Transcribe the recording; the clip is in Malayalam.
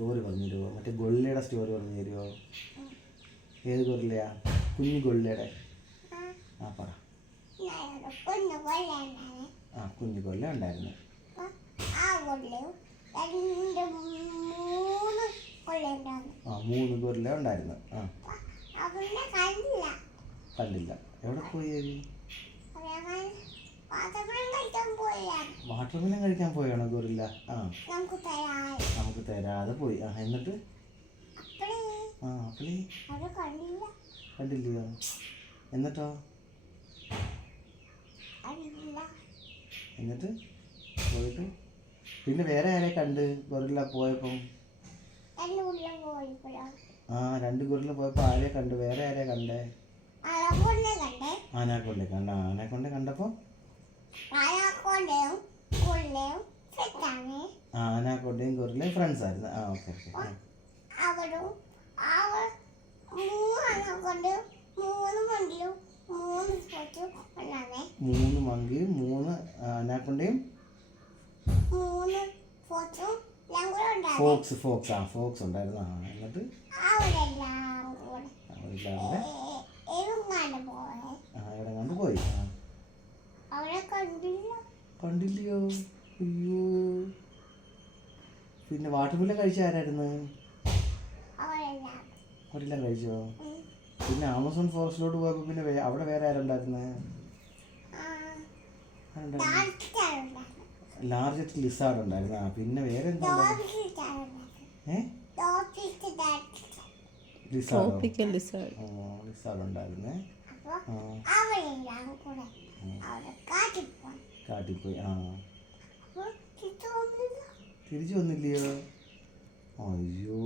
സ്റ്റോറി പറഞ്ഞു തരുമോ? മറ്റേ ഗൊറില്ലയുടെ സ്റ്റോറി പറഞ്ഞു തരുമോ? ഏത് ഗൊറില്ലയാ? കുഞ്ഞു ഗൊറില്ലയുടെ. ആ പറ. കുഞ്ഞു ഗൊറില്ല ഉണ്ടായിരുന്നു. മൂന്ന് ഗൊറില്ല ഉണ്ടായിരുന്നു. കണ്ടില്ല. എവിടെ പോയി? വാട്ടർമെലൻ കഴിക്കാൻ പോയാണോ ഗൊറില്ല? നമുക്ക് തരാതെ പോയി. എന്നിട്ട് കണ്ടില്ലയോ? എന്നിട്ടോ? എന്നിട്ട് പോയിട്ട് പിന്നെ വേറെ ആരെ കണ്ട് ഗൊറില്ല പോയപ്പം? രണ്ട് ഗൊറില്ല പോയപ്പോ ആരെ കണ്ട്? വേറെ ആരെ കണ്ടേ? ആനാക്കൊണ്ടെ കണ്ട. ആനാക്കൊണ്ടെ കണ്ടപ്പോ ആനാക്കൊണ്ടയും ഗൊറില്ലയും ഫ്രണ്ട്സ് ആയിരുന്നു. ഓക്കെ. മൂന്ന് മങ്കിയും 3 ആനാക്കൊണ്ടയും ഫോക്സ് ഉണ്ടായിരുന്നു. എന്നിട്ട് എവിടെ പോയി? കണ്ടില്ലയോ? അയ്യോ. പിന്നെ വാട്ടർമെലൻ കഴിച്ച ആരായിരുന്നു? അവരെല്ലാം കഴിച്ചോ? പിന്നെ ആമസോൺ ഫോറസ്റ്റിലോട്ട് പോയപ്പോ പിന്നെ അവിടെ വേറെ ആരുണ്ടായിരുന്നു? ലാർജസ്റ്റ് ലിസാർഡ് ഉണ്ടായിരുന്നു. പിന്നെ വേറെ എന്താ? ലിസാർഡ് ഉണ്ടായിരുന്നേ. കാട്ടിപ്പോയി. തിരിച്ചു വന്നില്ലയോ? അയ്യോ.